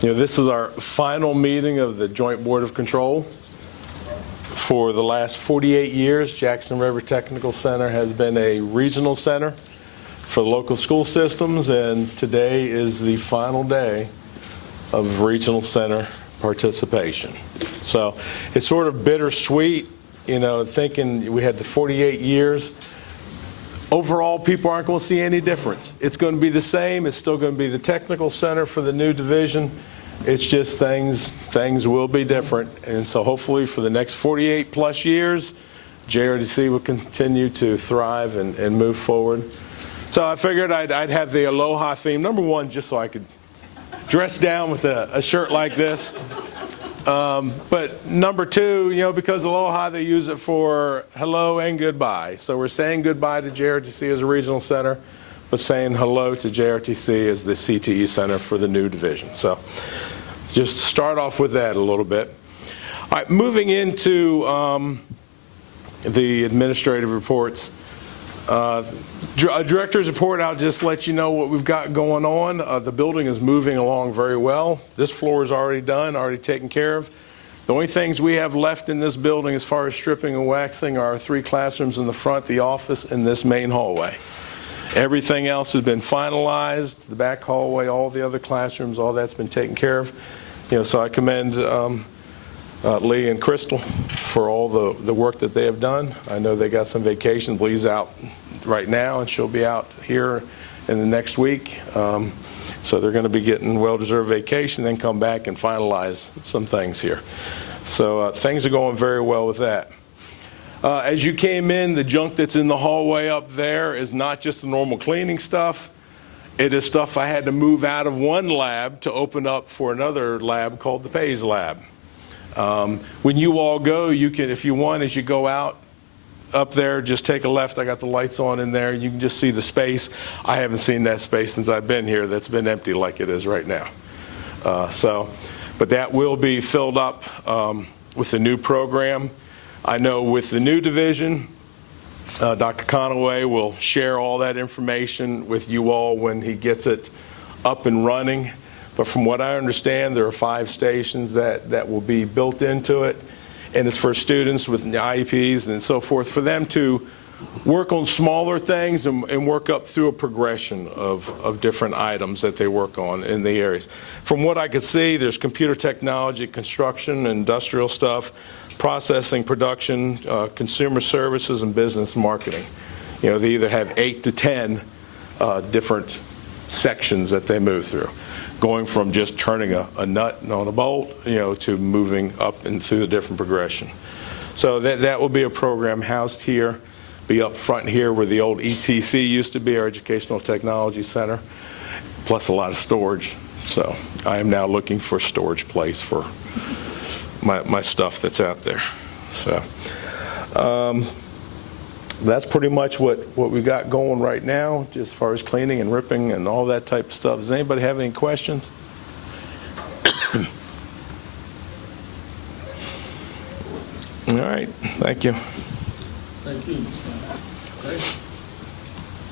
This is our final meeting of the Joint Board of Control. For the last 48 years, Jackson River Technical Center has been a regional center for local school systems, and today is the final day of regional center participation. So it's sort of bittersweet, thinking we had the 48 years. Overall, people aren't going to see any difference. It's going to be the same. It's still going to be the technical center for the new division. It's just things will be different. And so hopefully for the next 48 plus years, JRTC will continue to thrive and move forward. So I figured I'd have the Aloha theme. Number one, just so I could dress down with a shirt like this. But number two, because Aloha, they use it for hello and goodbye. So we're saying goodbye to JRTC as a regional center, but saying hello to JRTC as the CTE center for the new division. So just start off with that a little bit. All right, moving into the administrative reports. Director's report, I'll just let you know what we've got going on. The building is moving along very well. This floor is already done, already taken care of. The only things we have left in this building as far as stripping and waxing are 3 classrooms in the front, the office, and this main hallway. Everything else has been finalized, the back hallway, all the other classrooms, all that's been taken care of. So I commend Lee and Crystal for all the work that they have done. I know they got some vacation. Lee's out right now, and she'll be out here in the next week. So they're going to be getting well-deserved vacation, then come back and finalize some things here. So things are going very well with that. As you came in, the junk that's in the hallway up there is not just the normal cleaning stuff. It is stuff I had to move out of one lab to open up for another lab called the Pays Lab. When you all go, you can, if you want, as you go out up there, just take a left. I got the lights on in there. You can just see the space. I haven't seen that space since I've been here. That's been empty like it is right now. But that will be filled up with the new program. I know with the new division, Dr. Conaway will share all that information with you all when he gets it up and running. But from what I understand, there are 5 stations that will be built into it. And it's for students with IEPs and so forth, for them to work on smaller things and work up through a progression of different items that they work on in the areas. From what I could see, there's computer technology, construction, industrial stuff, processing, production, consumer services, and business marketing. They either have 8 to 10 different sections that they move through, going from just turning a nut on a bolt, to moving up and through the different progression. So that will be a program housed here, be up front here where the old ETC used to be, our Educational Technology Center, plus a lot of storage. So I am now looking for a storage place for my stuff that's out there. So that's pretty much what we got going right now, just as far as cleaning and ripping and all that type of stuff. Does anybody have any questions? All right, thank you. Thank you, Mr. Okay. If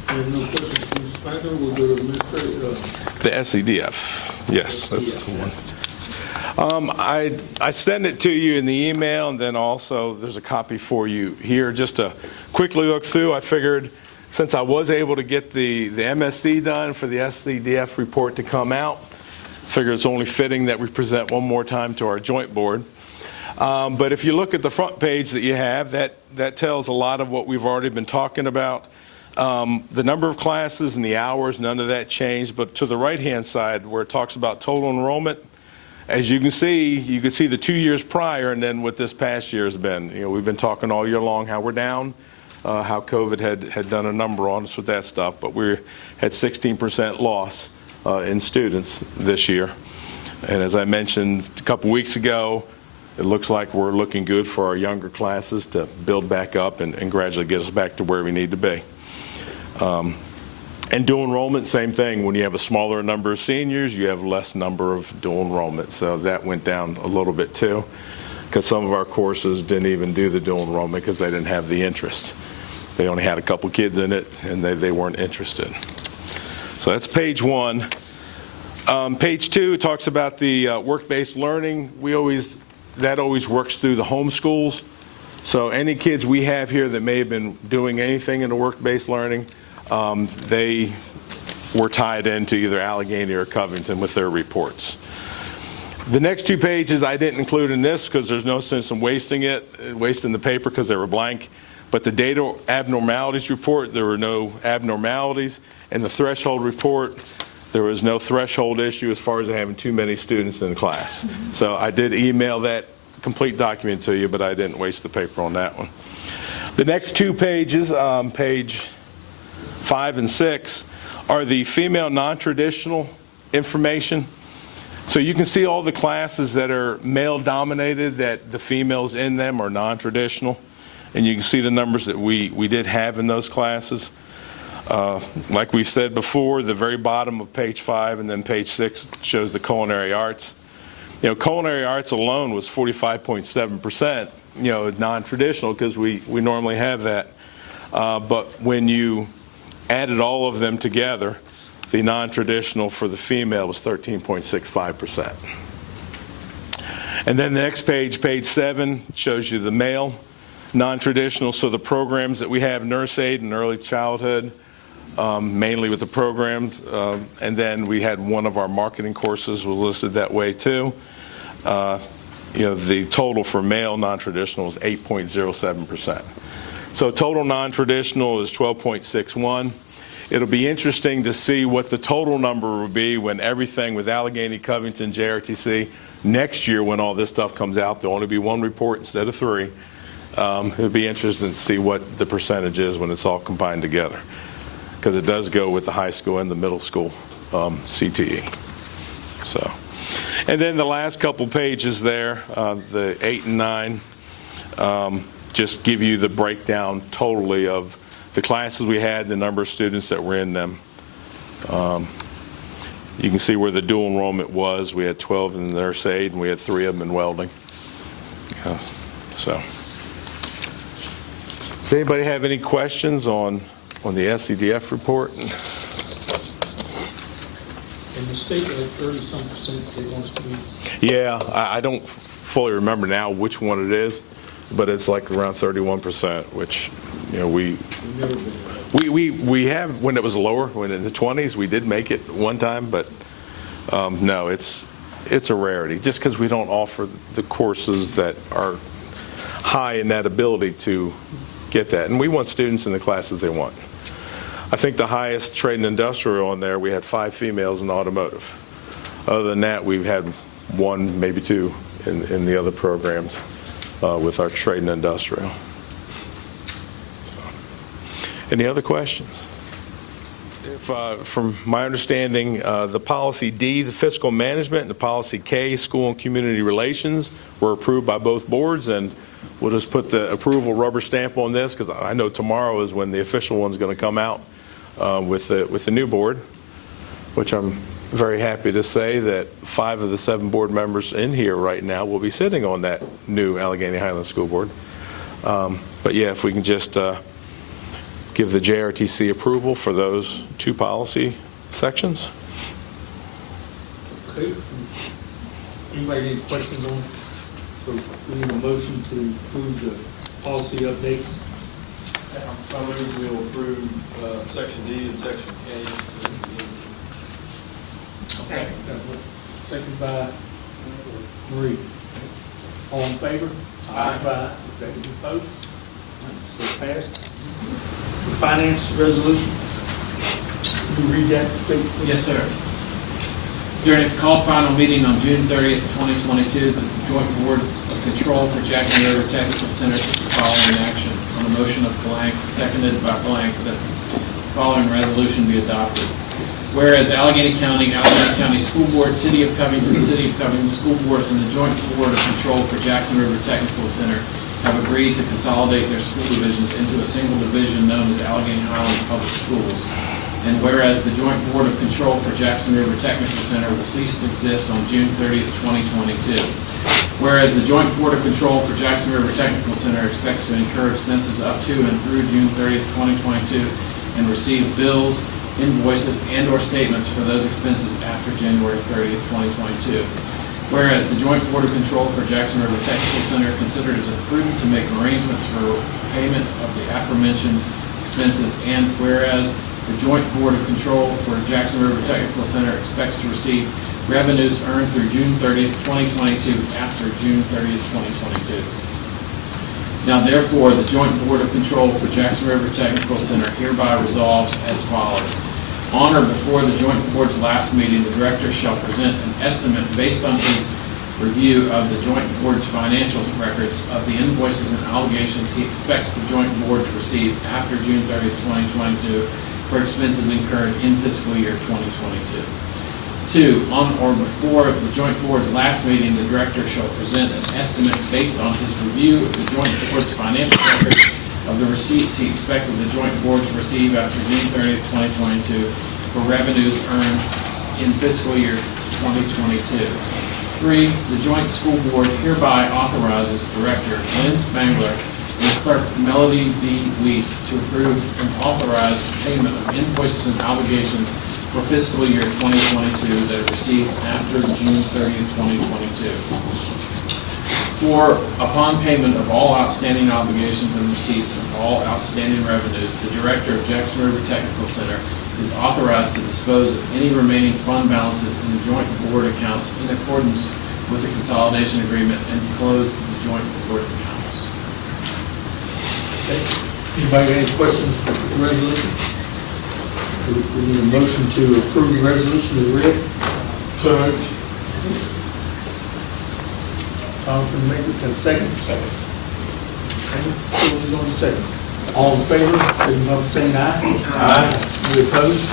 you have no questions from Mr. Spangler, we'll go to Administrator. The SEDF, yes, that's the one. I sent it to you in the email, and then also there's a copy for you here just to quickly look through. I figured since I was able to get the MSC done for the SEDF report to come out, I figured it's only fitting that we present one more time to our joint board. But if you look at the front page that you have, that tells a lot of what we've already been talking about. The number of classes and the hours, none of that changed. But to the right-hand side where it talks about total enrollment, as you can see the 2 years prior and then what this past year has been. We've been talking all year long how we're down, how COVID had done a number on us with that stuff, but we had 16% loss in students this year. And as I mentioned a couple weeks ago, it looks like we're looking good for our younger classes to build back up and gradually get us back to where we need to be. And dual enrollment, same thing. When you have a smaller number of seniors, you have less number of dual enrollment. So that went down a little bit too, because some of our courses didn't even do the dual enrollment because they didn't have the interest. They only had a couple kids in it, and they weren't interested. So that's page 1. Page 2 talks about the work-based learning. That always works through the home schools. So any kids we have here that may have been doing anything in the work-based learning, they were tied into either Alleghany or Covington with their reports. The next 2 pages I didn't include in this because there's no sense in wasting the paper because they were blank. But the data abnormalities report, there were no abnormalities. And the threshold report, there was no threshold issue as far as having too many students in the class. So I did email that complete document to you, but I didn't waste the paper on that one. The next 2 pages, page 5 and 6, are the female non-traditional information. So you can see all the classes that are male-dominated, that the females in them are non-traditional. And you can see the numbers that we did have in those classes. Like we said before, the very bottom of page 5 and then page 6 shows the culinary arts. You know, culinary arts alone was 45.7%, you know, non-traditional because we normally have that. But when you added all of them together, the non-traditional for the female was 13.65%. And then the next page, page 7, shows you the male non-traditional. So the programs that we have, nurse aid and early childhood, mainly with the programs. And then we had one of our marketing courses was listed that way too. You know, the total for male non-traditional is 8.07%. So total non-traditional is 12.61. It'll be interesting to see what the total number will be when everything with Alleghany, Covington, JRTC, next year when all this stuff comes out, there'll only be 1 report instead of 3. It'll be interesting to see what the percentage is when it's all combined together, because it does go with the high school and the middle school CTE. So, and then the last couple pages there, the 8 and 9, just give you the breakdown totally of the classes we had, the number of students that were in them. You can see where the dual enrollment was. We had 12 in nurse aid, and we had 3 of them in welding. So, does anybody have any questions on the SEDF report? And the state had 30-some% they want us to be. Yeah, I don't fully remember now which one it is, but it's like around 31%, which, you know, we have, when it was lower, when in the 20s, we did make it one time, but no, it's a rarity, just because we don't offer the courses that are high in that ability to get that. And we want students in the classes they want. I think the highest trade and industrial on there, we had 5 females in automotive. Other than that, we've had 1, maybe 2 in the other programs with our trade and industrial. Any other questions? From my understanding, the policy D, the fiscal management, and the policy K, school and community relations, were approved by both boards, and we'll just put the approval rubber stamp on this because I know tomorrow is when the official one's going to come out with the new board, which I'm very happy to say that 5 of the 7 board members in here right now will be sitting on that new Alleghany Highlands School Board. But yeah, if we can just give the JRTC approval for those 2 policy sections. Okay. Anybody any questions on it? So we need a motion to approve the policy updates. I move we'll approve section D and section K. Second. Second by Marie. All in favor? Aye. Okay, any opposed? All right, so passed. The finance resolution. Can you read that, please? Yes, sir. During its called final meeting on June 30th, 2022, the Joint Board of Control for Jackson River Technical Center took the following action. On the motion of blank, seconded by blank, that the following resolution be adopted. Whereas Alleghany County School Board, City of Covington School Board, and the Joint Board of Control for Jackson River Technical Center have agreed to consolidate their school divisions into a single division known as Alleghany Highlands Public Schools. And whereas the Joint Board of Control for Jackson River Technical Center will cease to exist on June 30th, 2022. Whereas the Joint Board of Control for Jackson River Technical Center expects to incur expenses up to and through June 30th, 2022 and receive bills invoices and/or statements for those expenses after January 30th, 2022. Whereas the Joint Board of Control for Jackson River Technical Center considered it prudent to make arrangements for payment of the aforementioned expenses, and whereas the Joint Board of Control for Jackson River Technical Center expects to receive revenues earned through June 30th, 2022 after June 30th, 2022. Now therefore, the Joint Board of Control for Jackson River Technical Center hereby resolves as follows. On or before the Joint Board's last meeting, the Director shall present an estimate based on his review of the Joint Board's financial records of the invoices and obligations he expects the Joint Board to receive after June 30th, 2022 for expenses incurred in fiscal year 2022. 2, on or before the Joint Board's last meeting, the Director shall present an estimate based on his review of the Joint Board's financial records of the receipts he expected the Joint Board to receive after June 30th, 2022 for revenues earned in fiscal year 2022. 3, the Joint School Board hereby authorizes Director Glenn Spangler and Clerk Melody B. Weiss to approve and authorize payment of invoices and obligations for fiscal year 2022 that are received after June 30th, 2022. 4, upon payment of all outstanding obligations and receipts of all outstanding revenues, the Director of Jackson River Technical Center is authorized to dispose of any remaining fund balances in the Joint Board accounts in accordance with the consolidation agreement and close the Joint Board accounts. Okay. Anybody got any questions for the resolution? We need a motion to approve the resolution as read. So moved. Tom from the maker, got a second? Second. Okay, Phil's on second. All in favor, signify by saying aye. Aye. Any opposed?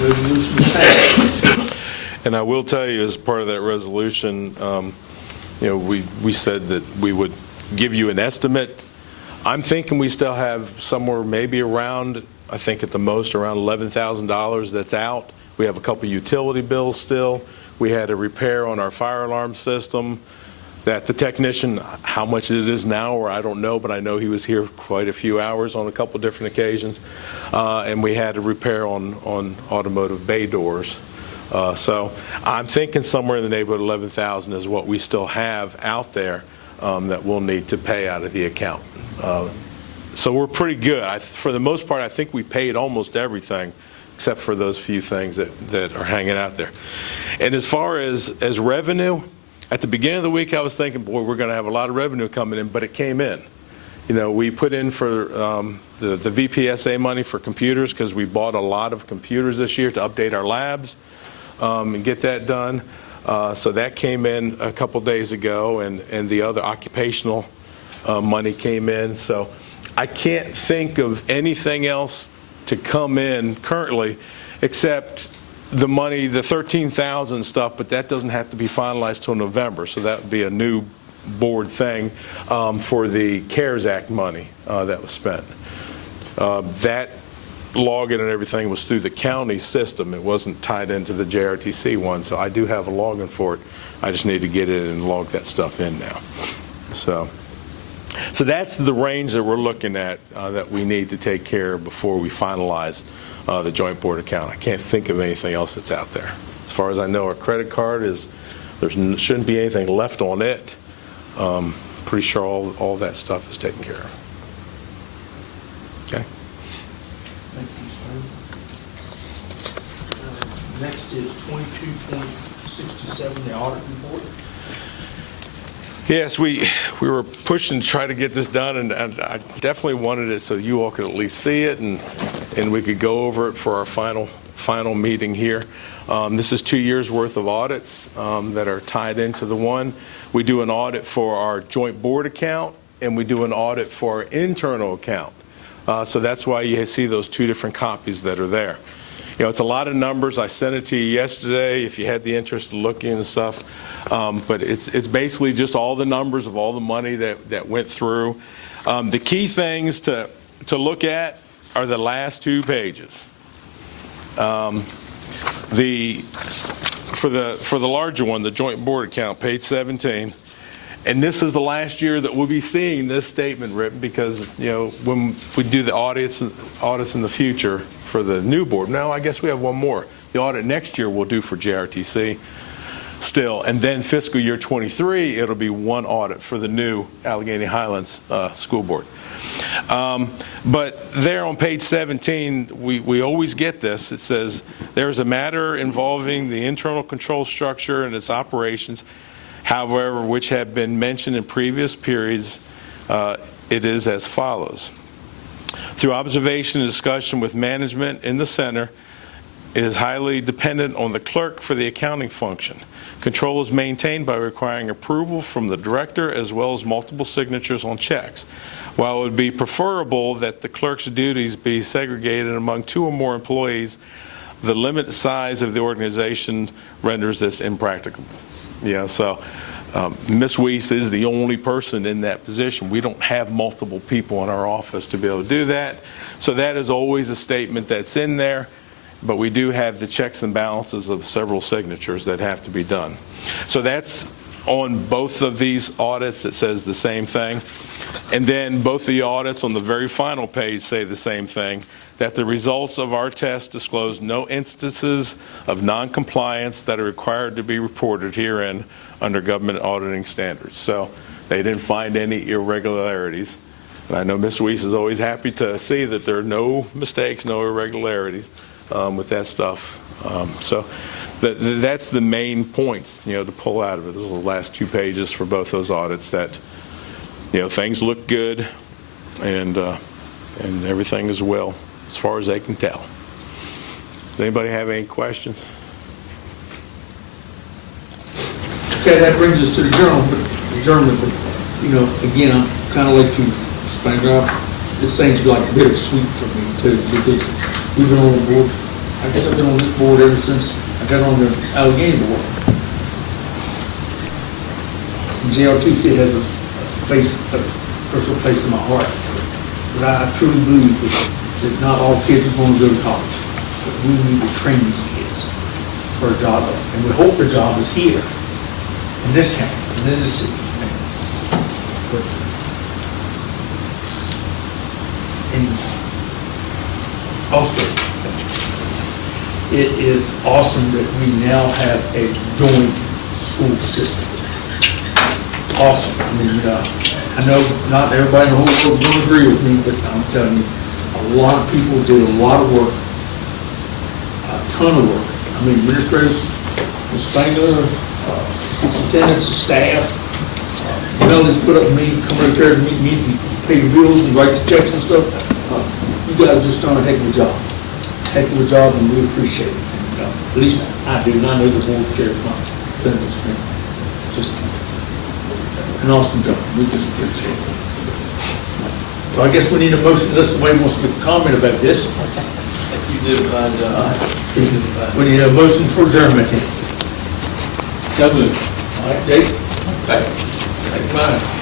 Resolution is passed. And I will tell you, as part of that resolution, we said that we would give you an estimate. I'm thinking we still have somewhere maybe around, I think at the most around $11,000 that's out. We have a couple utility bills still. We had a repair on our fire alarm system that the technician, how much it is now, or I don't know, but I know he was here quite a few hours on a couple different occasions. And we had a repair on automotive bay doors. So I'm thinking somewhere in the neighborhood of 11,000 is what we still have out there that we'll need to pay out of the account. So we're pretty good. For the most part, I think we paid almost everything except for those few things that are hanging out there. And as far as revenue, at the beginning of the week, I was thinking, boy, we're going to have a lot of revenue coming in, but it came in. We put in for the VPSA money for computers because we bought a lot of computers this year to update our labs and get that done. So that came in a couple days ago, and the other occupational money came in. So I can't think of anything else to come in currently except the money, the $13,000 stuff, but that doesn't have to be finalized till November. So that would be a new board thing for the CARES Act money that was spent. That login and everything was through the county system. It wasn't tied into the JRTC one, so I do have a login for it. I just need to get it and log that stuff in now. So that's the range that we're looking at that we need to take care of before we finalize the joint board account. I can't think of anything else that's out there. As far as I know, our credit card there shouldn't be anything left on it. Pretty sure all that stuff is taken care of. Okay. Thank you, sir. Next is 22.67, the audit report. Yes, we were pushing to try to get this done, and I definitely wanted it so you all could at least see it, and we could go over it for our final meeting here. This is 2 years worth of audits that are tied into the one. We do an audit for our joint board account, and we do an audit for our internal account. So that's why you see those two different copies that are there. It's a lot of numbers. I sent it to you yesterday if you had the interest in looking and stuff. But it's basically just all the numbers of all the money that went through. The key things to look at are the last 2 pages. For the larger one, the joint board account, page 17, And this is the last year that we'll be seeing this statement written because, when we do the audits in the future for the new board, now I guess we have one more. The audit next year we'll do for JRTC still. And then fiscal year 23, it'll be one audit for the new Alleghany Highlands School Board. But there on page 17, we always get this. It says, there is a matter involving the internal control structure and its operations, however, which have been mentioned in previous periods. It is as follows. Through observation and discussion with management in the center, it is highly dependent on the clerk for the accounting function. Control is maintained by requiring approval from the director as well as multiple signatures on checks. While it would be preferable that the clerk's duties be segregated among 2 or more employees, the limited size of the organization renders this impracticable. So Ms. Weiss is the only person in that position. We don't have multiple people in our office to be able to do that. So that is always a statement that's in there. But we do have the checks and balances of several signatures that have to be done. So that's on both of these audits. It says the same thing. And then both the audits on the very final page say the same thing, that the results of our test disclose no instances of noncompliance that are required to be reported herein under government auditing standards. So they didn't find any irregularities. And I know Ms. Weiss is always happy to see that there are no mistakes, no irregularities with that stuff. So that's the main points, to pull out of it. Those are the last 2 pages for both those audits that, things look good and everything is well as far as they can tell. Does anybody have any questions? Okay, that brings us to the adjournment. But, again, I'm kind of like you, Spangler. This thing's like bittersweet for me too, because we've been on the board. I guess I've been on this board ever since I got on the Alleghany board. And JRTC has a special place in my heart. Because I truly believe that not all kids are going to go to college. But we need to train these kids for a job. And we hope the job is here, in this county, and in this city. And also, it is awesome that we now have a joint school system. Awesome. I mean, I know not everybody in the whole world is going to agree with me, but I'm telling you, a lot of people did a lot of work, a ton of work. I mean, administrators, Ms. Spangler, superintendents, staff, Melody's put up with me, come right there to meet me, pay the bills and write the checks and stuff. You guys just done a heck of a job. Heck of a job, and we appreciate it. And, at least I do, and I know the board chair, my sentiments, just an awesome job. We just appreciate it. So I guess we need a motion, unless somebody wants to comment about this. You did a fine job. We need a motion for adjournment. So moved. All right, Jake? Thank you, Mike.